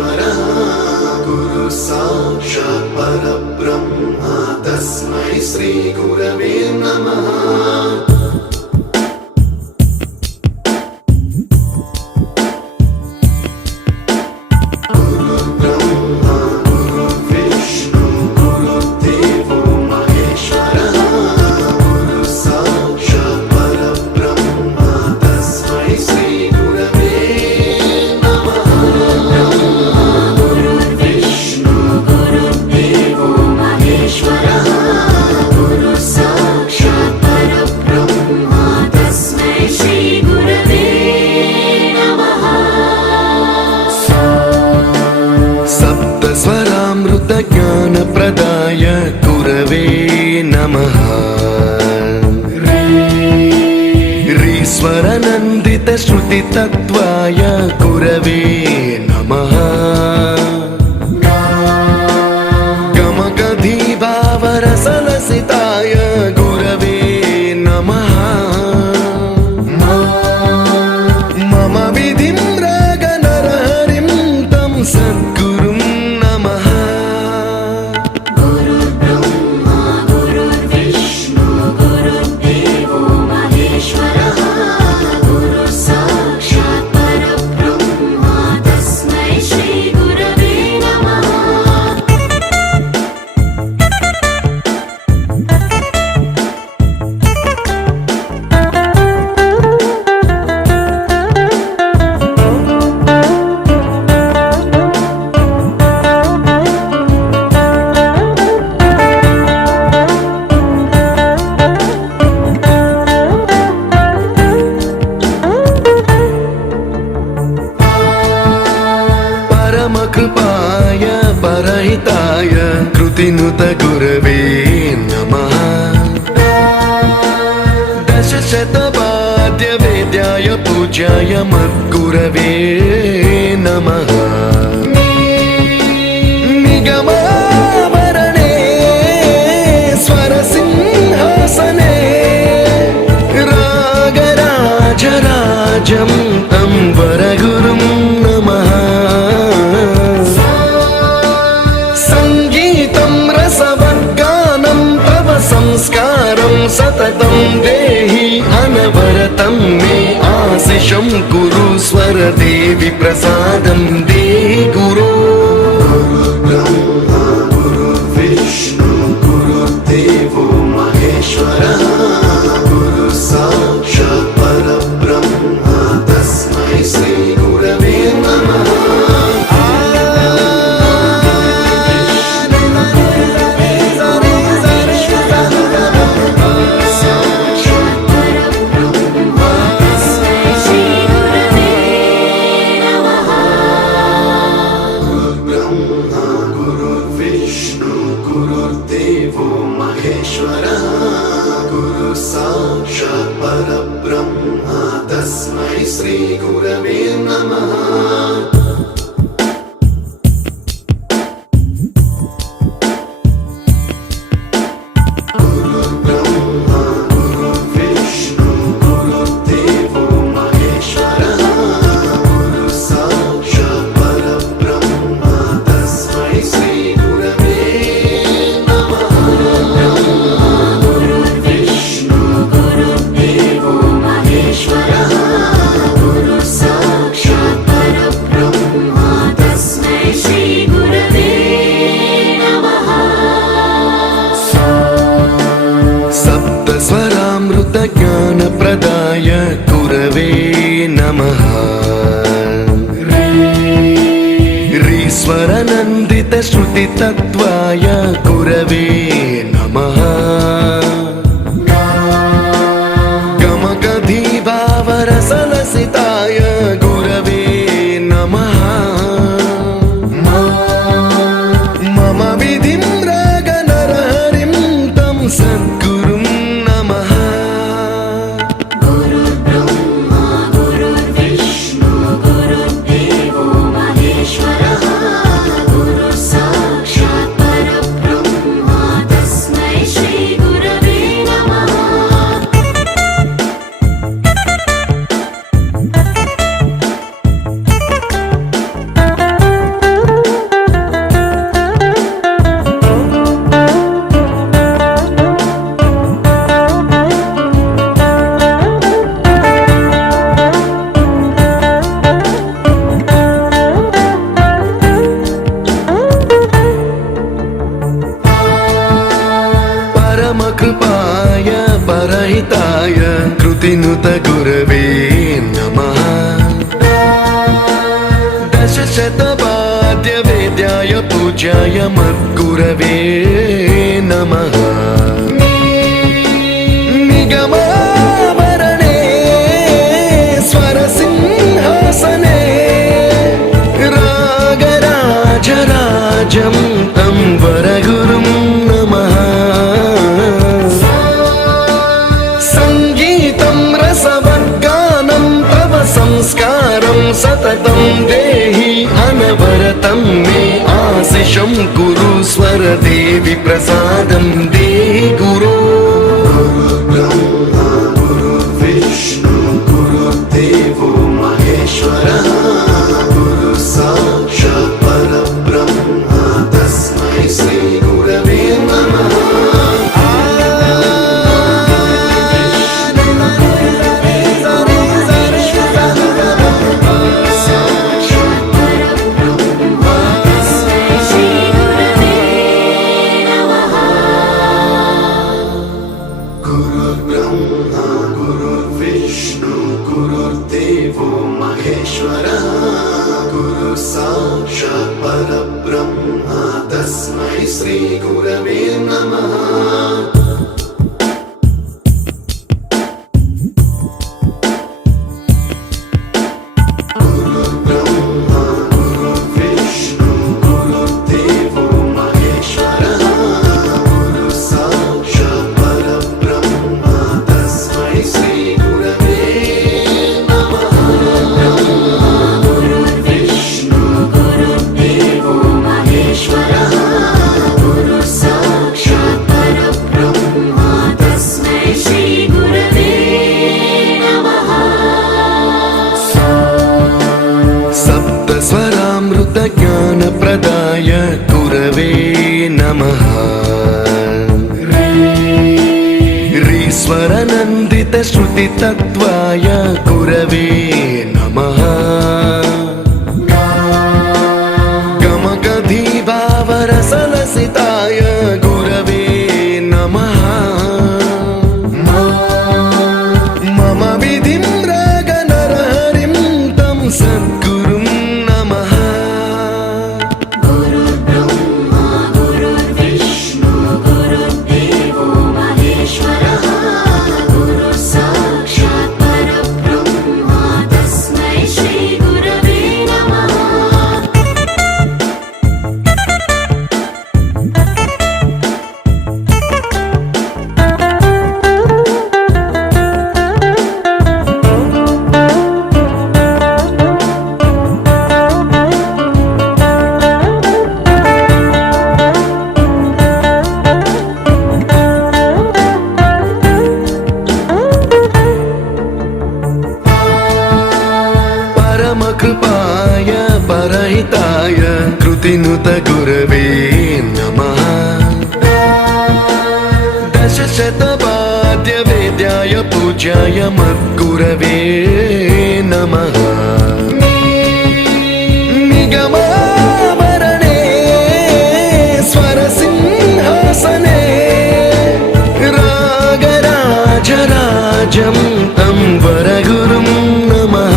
महेश्वरः गुरु साक्षात् परब्रह्म तस्मै श्री गुरवे नमः। ज्ञानप्रदाय गुरवे नमः। ह्रीश्वरनन्दितश्रुतितत्त्वाय गुरवे नमः। गमगधीभावरसलसिताय गुरवे नमः। मम विधिं रागनरहरिं तं सद्गुरुं नमः। कृपाय परहिताय कृतिनुत गुरवे नमः। दशशतवाद्यवेद्याय पूज्याय मद्गुरवे नमः। निगमावरणे स्वरसिंहासने रागराजराजं तं वरगुरुं नमः। संस्कारं सततं देहि अनवरतं मे आशिषं कुरु स्वरदेवि प्रसादं देहि गुरो। गुरुर्ब्रह्मा गुरुर्विष्णु गुरुर्देवो महेश्वरः गुरु साक्षात् परब्रह्म तस्मै श्री गुरवे नमः। गुरुर्देवो महेश्वरः गुरु साक्षात् परब्रह्म तस्मै श्री गुरवे नमः। ज्ञानप्रदाय गुरवे नमः। ह्रीश्वरनन्दितश्रुतितत्त्वाय गुरवे नमः। गमगधीभावरसलसिताय गुरवे नमः। मम विधिं रागनरहरिं तं सद्गुरुं नमः। गुरु साक्षात् परब्रह्म तस्मै कृतिनुत गुरवे नमः दशशतवाद्यवेद्याय पूज्याय मद्गुरवे नमः निगमावरणे स्वरसिंहासने रागराजराजं तं वरगुरुं नमः संगीतं रसवद्गानं तव संस्कारं सततं देहि अनवरतं मे आशिषं कुरु स्वरदेवि प्रसादं देहि गुरो ब्रह्मा गुरुर्विष्णु गुरुर्देवो महेश्वरः गुरु साक्षात् परब्रह्म तस्मै श्री गुरवे नमः गुरुर्ब्रह्मा गुरुर्विष्णु गुरुर्देवो महेश्वरः गुरु साक्षात् परब्रह्म तस्मै श्री गुरवे नमः गुरुर्ब्रह्मा गुरुर्विष्णु गुरुर्देवो महेश्वरः गुरु साक्षात् परब्रह्म तस्मै श्री गुरवे नमः गुरुर्विष्णु गुरुर्देवो महेश्वरः गुरु साक्षात् परब्रह्म तस्मै श्री गुरवे नमः सप्तस्वरामृतज्ञानप्रदाय गुरवे नमः ऋस्वरनन्दितश्रुतितत्त्वाय गुरवे नमः गमकधीभावरसलसिताय गुरवे नमः मम विधिं रागनरहरिं तं सद्गुरुं नमः गुरुर्ब्रह्मा गुरुर्विष्णु गुरुर्देवो महेश्वरः गुरु साक्षात् परब्रह्म तस्मै श्री गुरवे नमः परमकृपाय परहिताय कृतिनुत गुरवे नमः दशशतवाद्यवेद्याय पूज्याय मद्गुरवे नमः निगमावरणे स्वरसिंहासने रागराजराजं तं वरगुरुं नमः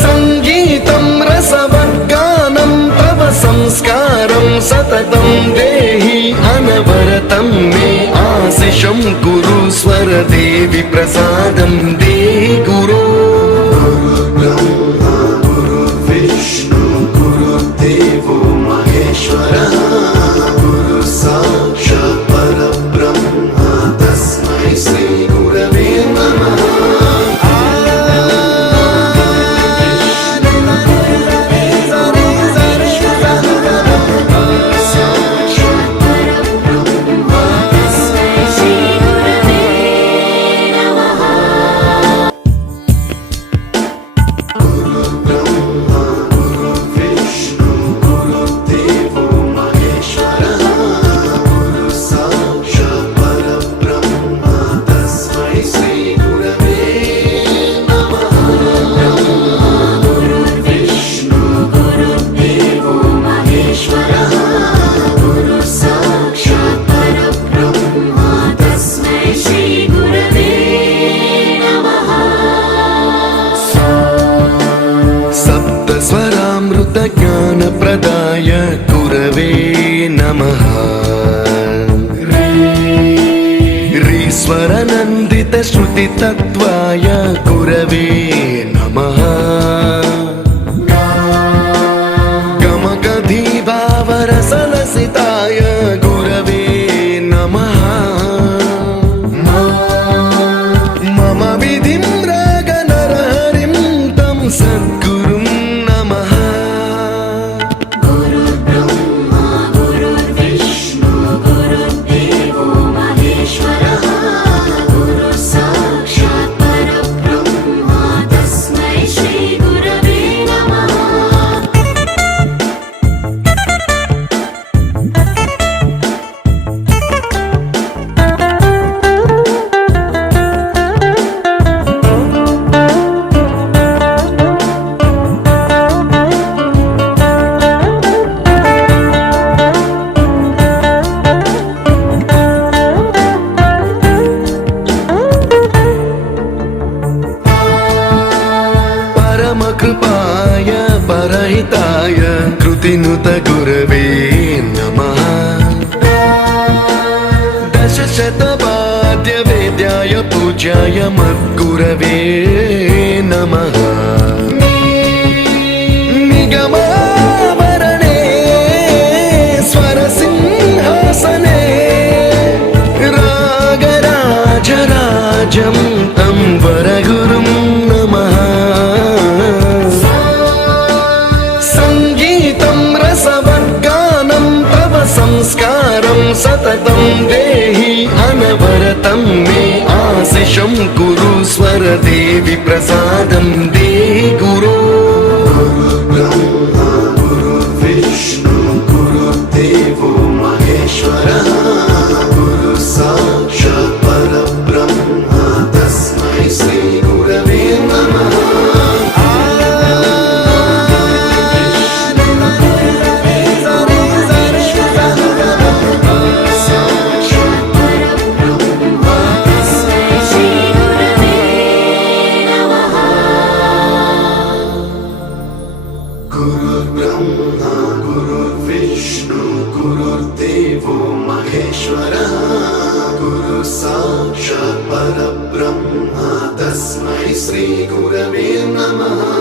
संगीतं रसवद्गानं तव संस्कारं सततं देहि अनवरतं मे आशिषं कुरु स्वरदेवि प्रसादं देहि गुरो ब्रह्मा गुरुर्विष्णु गुरुर्देवो महेश्वरः गुरु साक्षात् परब्रह्म तस्मै श्री गुरवे नमः सप्तस्वरामृतज्ञानप्रदाय गुरवे नमः ह्रीश्वरनन्दितश्रुतितत्त्वाय गुरवे नमः गमगधीभावरसलसिताय गुरवे नमः मम विधिं रागनरहरिं तं सद्गुरुं नमः गुरुर्ब्रह्मा गुरुर्विष्णु गुरुर्देवो महेश्वरः गुरुः साक्षात् परब्रह्म तस्मै श्रीगुरवे नमः परमकृपाय परहिताय कृतिनुत गुरवे नमः दशशतवाद्यवेद्याय पूज्याय मद्गुरवे नमः निगमावरणे स्वरसिंहासने रागराजराजं तं वरगुरुं नमः सङ्गीतं रसवद्गानं तव संस्कारं सततं देहि अनवरतं मे आशिषं कुरु स्वरदेवि प्रसादं देहि गुरो गुरुर्ब्रह्मा गुरुर्विष्णु गुरुर्देवो महेश्वरः गुरुः साक्षात् परब्रह्म तस्मै श्रीगुरवे नमः गुरुर्ब्रह्मा गुरुर्विष्णु गुरुर्देवो महेश्वरः गुरुः साक्षात् परब्रह्म तस्मै श्रीगुरवे नमः